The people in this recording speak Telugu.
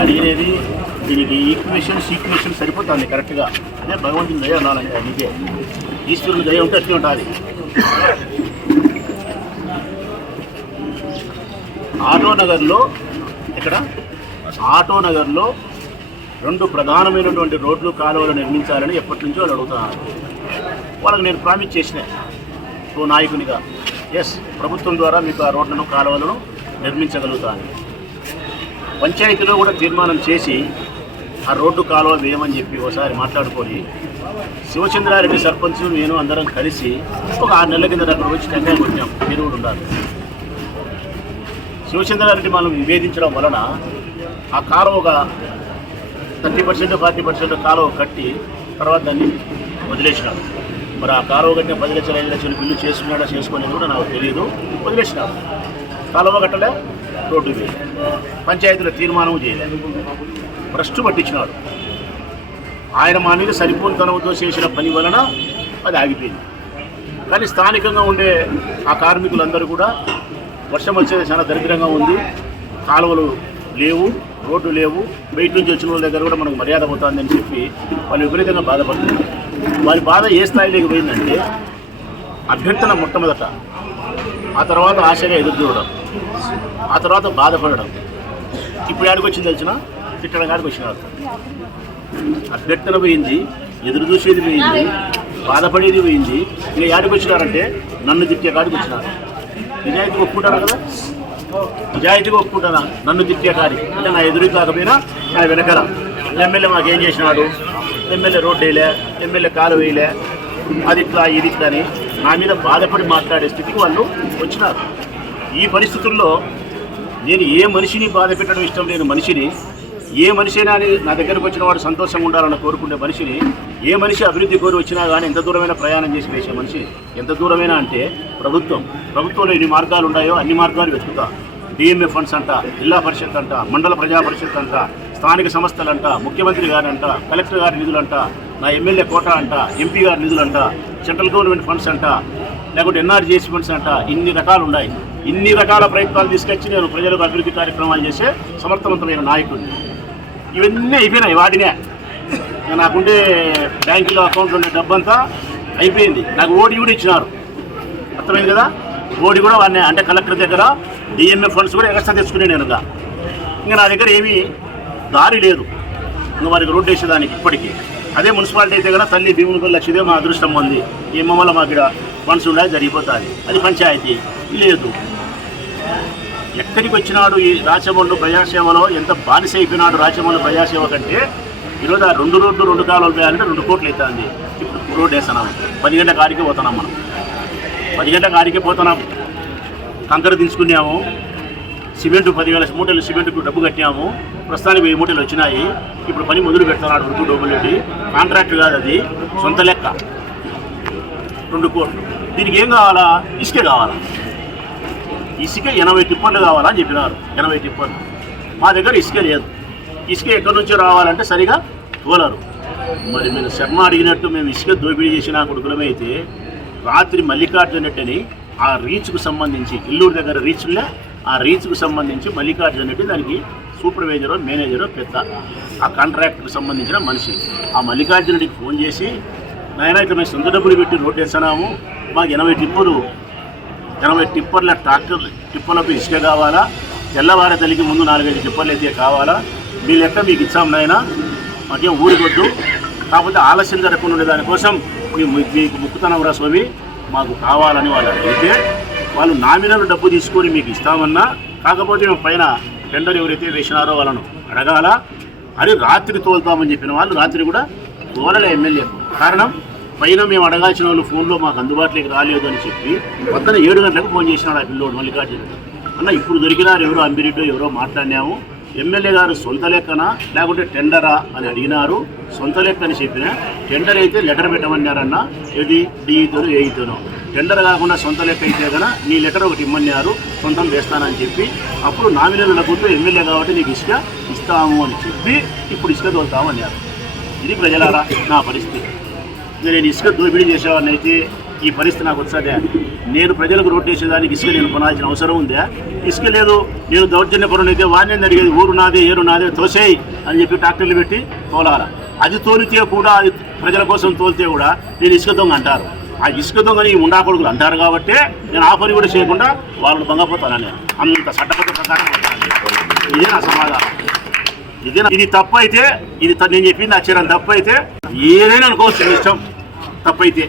అడిగినది దీనికి ఈక్వేషన్ సీక్వేషన్ సరిపోతుంది కరెక్ట్గా అదే భగవంతుని దయ ఉండాలని అందుకే ఈశ్వరుని దయ ఉంటే అట్లే ఉంటుంది ఆటో నగర్లో ఇక్కడ ఆటో నగర్లో రెండు ప్రధానమైనటువంటి రోడ్లు కాలువలు నిర్మించాలని ఎప్పటి నుంచో వాళ్ళు అడుగుతున్నారు. వాళ్ళకి నేను ప్రామిస్ చేసిన ఓ నాయకునిగా. ఎస్ ప్రభుత్వం ద్వారా మీకు ఆ రోడ్లను కాలువలను నిర్మించగలుగుతాను. పంచాయతీలో కూడా తీర్మానం చేసి ఆ రోడ్డు కాలువ వేయమని చెప్పి ఒకసారి మాట్లాడుకొని శివచంద్రారెడ్డి సర్పంచ్ నేను అందరం కలిసి ఒక ఆరు నెలల కింద అక్కడ వచ్చి టెంకాయ కొట్టాం. మీరు కూడా ఉండాలి. శివచంద్రారెడ్డి మనం నివేదించడం వలన ఆ కాలువ ఒక థర్టీ పర్సెంట్ ఫార్టీ పర్సెంట్ కాలువ కట్టి తర్వాత దాన్ని వదిలేసినాం. మరి ఆ కాలువ కట్టిన పది లక్షల ఐదు లక్షలు బిల్లు చేసుకున్నాడా చేసుకోలేదు కూడా నాకు తెలియదు. వదిలేసినాం. కాలువ కట్టలే రోడ్డు వేయాలి. పంచాయతీలో తీర్మానం చేయలేదు భ్రష్టు పట్టించినాడు ఆయన మా మీద సరిపూర్తనంతో చేసిన పని వలన అది ఆగిపోయింది. కానీ స్థానికంగా ఉండే ఆ కార్మికులందరూ కూడా వర్షం వచ్చేది చాలా దరిద్రంగా ఉంది. కాలువలు లేవు రోడ్డు లేవు. బయట నుంచి వచ్చిన వాళ్ళ దగ్గర కూడా మనకు మర్యాద పోతుందని చెప్పి వాళ్ళు విపరీతంగా బాధపడుతున్నారు. వారి బాధ ఏ స్థాయిలోకి పోయిందంటే అభ్యర్థన మొట్టమొదట ఆ తర్వాత ఆశగా ఎదురు చూడడం. ఆ తర్వాత బాధపడడం. ఇప్పుడు ఆడికి వచ్చింది తెలిసిన? తిట్టడం కాడికి వచ్చినారు అభ్యర్థన పోయింది ఎదురు చూసేది పోయింది బాధపడేది పోయింది. ఇక యాడికి వచ్చినారంటే నన్ను తిట్టే కాడికి వచ్చినారు. నిజాయితీ ఒప్పుకుంటారా కదా? నిజాయితీగా ఒప్పుకుంటానా నన్ను తిట్టే కాడి అంటే నా ఎదురు కాకపోయినా నా వెనకల ఎమ్మెల్యే మాకు ఏం చేసినాడు? ఎమ్మెల్యే రోడ్డు వేయలే ఎమ్మెల్యే కాలు వేయలే. అది ఇట్లా ఇది ఇట్లా అని నా మీద బాధపడి మాట్లాడే స్థితికి వాళ్ళు వచ్చినారు. ఈ పరిస్థితుల్లో నేను ఏ మనిషిని బాధ పెట్టడం ఇష్టం లేని మనిషిని ఏ మనిషి అయినా అని నా దగ్గరకు వచ్చిన వాడు సంతోషంగా ఉండాలని కోరుకునే మనిషిని ఏ మనిషి అభివృద్ధి కోరి వచ్చినా కానీ ఎంత దూరమైన ప్రయాణం చేసి వేసే మనిషి ఎంత దూరమైనా అంటే ప్రభుత్వం. ప్రభుత్వంలో ఎన్ని మార్గాలు ఉన్నాయో అన్ని మార్గాలు వెతుకుతా. డిఎంఏ ఫండ్స్ అంట జిల్లా పరిషత్ అంట మండల ప్రజా పరిషత్ అంట స్థానిక సంస్థలంట ముఖ్యమంత్రి గారంట కలెక్టర్ గారి నిధులంట నా ఎమ్మెల్యే కోట అంట ఎంపీ గారి అంట సెంట్రల్ గవర్నమెంట్ ఫండ్స్ అంట లేకుంటే ఎన్ఆర్జీఎస్ ఫండ్స్ అంట ఇన్ని రకాలు ఉన్నాయి. ఇన్ని రకాల ప్రయత్నాలు తీసుకొచ్చి నేను ప్రజలకు అభివృద్ధి కార్యక్రమాలు చేసే సమర్థవంతమైన నాయకుడిని. ఇవన్నీ అయిపోయినాయి వాటినే. ఇక నాకుండే బ్యాంకులో అకౌంట్లో ఉండే డబ్బంతా అయిపోయింది. నాకు ఓడి కూడా ఇచ్చినారు. అర్థమైంది కదా? ఓడి కూడా వాడిని అంటే కలెక్టర్ దగ్గర డిఎంఏ ఫండ్స్ కూడా ఎక్స్ట్రా తెచ్చుకునే నేను ఇంకా. నా దగ్గర ఏమీ దారి లేదు. ఇంకా వారికి రోడ్డు వేసేదానికి ఇప్పటికీ. అదే మున్సిపాలిటీ అయితే కదా తల్లి భీముని లక్ష్యదే మా అదృష్టం ఉంది ఈ మమ్మల్ని మాకు ఇక్కడ మనసులా ఉండాలి జరిగిపోతుంది. అది పంచాయతీ. లేదు. ఎక్కడికి వచ్చినాడు ఈ రాచమల్లు ప్రజాసేవలో? ఎంత బానిస అయిపోయినాడు రాచమల్లు ప్రజాసేవ కంటే? ఈరోజు ఆ రెండు రోడ్లు రెండు కాలువలు పోయాలంటే రెండు కోట్లు అవుతుంది ఇప్పుడు రోడ్డు వేస్తున్నాం. పది గంటల కాడికి పోతున్నాం మనం. పది గంటల కాడికి పోతున్నాం. కంకర తీసుకున్నాము సిమెంట్ పదివేల మూటలు సిమెంట్కు డబ్బు కట్టాము ప్రస్తుతానికి వెయ్యి మూటలు వచ్చినాయి. ఇప్పుడు పని మొదలు పెడుతున్నాడు ఉడుకు డబ్బులు కాంట్రాక్ట్ కాదు అది. సొంత లెక్క. రెండు కోట్లు. దీనికి ఏం కావాలా? ఇసుకే కావాలా? ఇసుక ఎనభై టిప్పర్లు కావాలని చెప్పినారు. ఎనభై టిప్పర్లు మా దగ్గర ఇసుక లేదు. ఇసుక ఎక్కడి నుంచో రావాలంటే సరిగా తోలరు. మరి మీరు శర్మ అడిగినట్టు మేము ఇసుక దోపిడీ చేసిన కొడుకులమైతే రాత్రి మల్లికార్జునట్టని అని ఆ రీచ్కు సంబంధించి ఇల్లూరు దగ్గర రీచ్లే ఆ రీచ్కు సంబంధించి మల్లికార్జున రెడ్డి దానికి సూపర్వైజరో మేనేజరో పెద్ద ఆ కాంట్రాక్ట్కి సంబంధించిన మనిషి. ఆ మల్లికార్జున రెడ్డికి ఫోన్ చేసి నాయన ఇక్కడ మేము సొంత డబ్బులు పెట్టి రోడ్డు వేస్తున్నాము మాకు ఎనభై టిప్పులు ఎనభై టిప్పర్ల ట్రాక్టర్ టిప్పర్లకు ఇసుక కావాలా తెల్లవారే తల్లికి ముందు నాలుగైదు టిప్పర్లు అయితే కావాలా మీ లెక్క మీకు ఇచ్చాం నాయన మాకేం ఊరికొద్దు కాకపోతే ఆలస్యం జరగకుండా ఉండే దానికోసం మీ మీకు ముక్కుతనం రా స్వామి మాకు కావాలని వాళ్ళు అడిగితే వాళ్ళు నామినల్ డబ్బు తీసుకొని మీకు ఇస్తామన్నా కాకపోతే మేము పైన టెండర్ ఎవరైతే వేసినారో వాళ్ళను అడగాల. అని రాత్రి తోలుతామని చెప్పిన వాళ్ళు రాత్రి కూడా తోలలే ఎమ్మెల్యే. కారణం పైన మేము అడగాల్సిన వాళ్ళు ఫోన్లో మాకు అందుబాటులోకి రాలేదు అని చెప్పి పొద్దున ఏడు గంటలకు ఫోన్ చేసినాడు ఆ పిల్లోడు మల్లికార్జున. అన్న ఇప్పుడు దొరికినారు ఎవరో అంబిరెడ్డో ఎవరో మాట్లాడినాము. ఎమ్మెల్యే గారు సొంత లెక్కనా లేకుంటే టెండరా అని అడిగినారు. సొంత లెక్క అని చెప్పిన టెండర్ అయితే లెటర్ పెట్టమన్నారన్న ఏది డిఈతోనో ఏఈతోనో. టెండర్ కాకుండా సొంత లెక్క అయితే కనుక నీ లెటర్ ఒకటి ఇమ్మన్నారు సొంతం వేస్తానని చెప్పి అప్పుడు నామినల్ నకుంటూ ఎమ్మెల్యే కాబట్టి నీకు ఇసుక ఇస్తాము అని చెప్పి ఇప్పుడు ఇసుక దోలుతామన్నారు ఇది ప్రజలారా నా పరిస్థితి. నేను ఇసుక దోపిడీ చేసేవాడిని అయితే ఈ పరిస్థితి నాకు వచ్చాదే నేను ప్రజలకు రోడ్ వేసేదానికి ఇసుక నేను కొనాల్సిన అవసరం ఉందా? ఇసుక లేదు నేను దౌర్జన్యపరుడు అయితే వాడిని అడిగేది ఊరు నాదే ఏరు నాదే తోసేయి అని చెప్పి ట్రాక్టర్లు పెట్టి తోలాల. అది తోలితే కూడా అది ప్రజల కోసం తోలితే కూడా నేను ఇసుక దొంగ అంటారు. ఆ ఇసుక దొంగని ఉండా కొడుకులు అంటారు కాబట్టి నేను ఆఫర్ కూడా చేయకుండా వాళ్ళని భంగపోతానని అంత చట్టబద్ధ ప్రకారం ఇదే నా సమాధానం. ఇది ఇది తప్పైతే ఇది త- నేను చెప్పింది అక్షరం తప్పు తప్పైతే ఏదైనా అనుకోవచ్చు ఇష్టం తప్పైతే.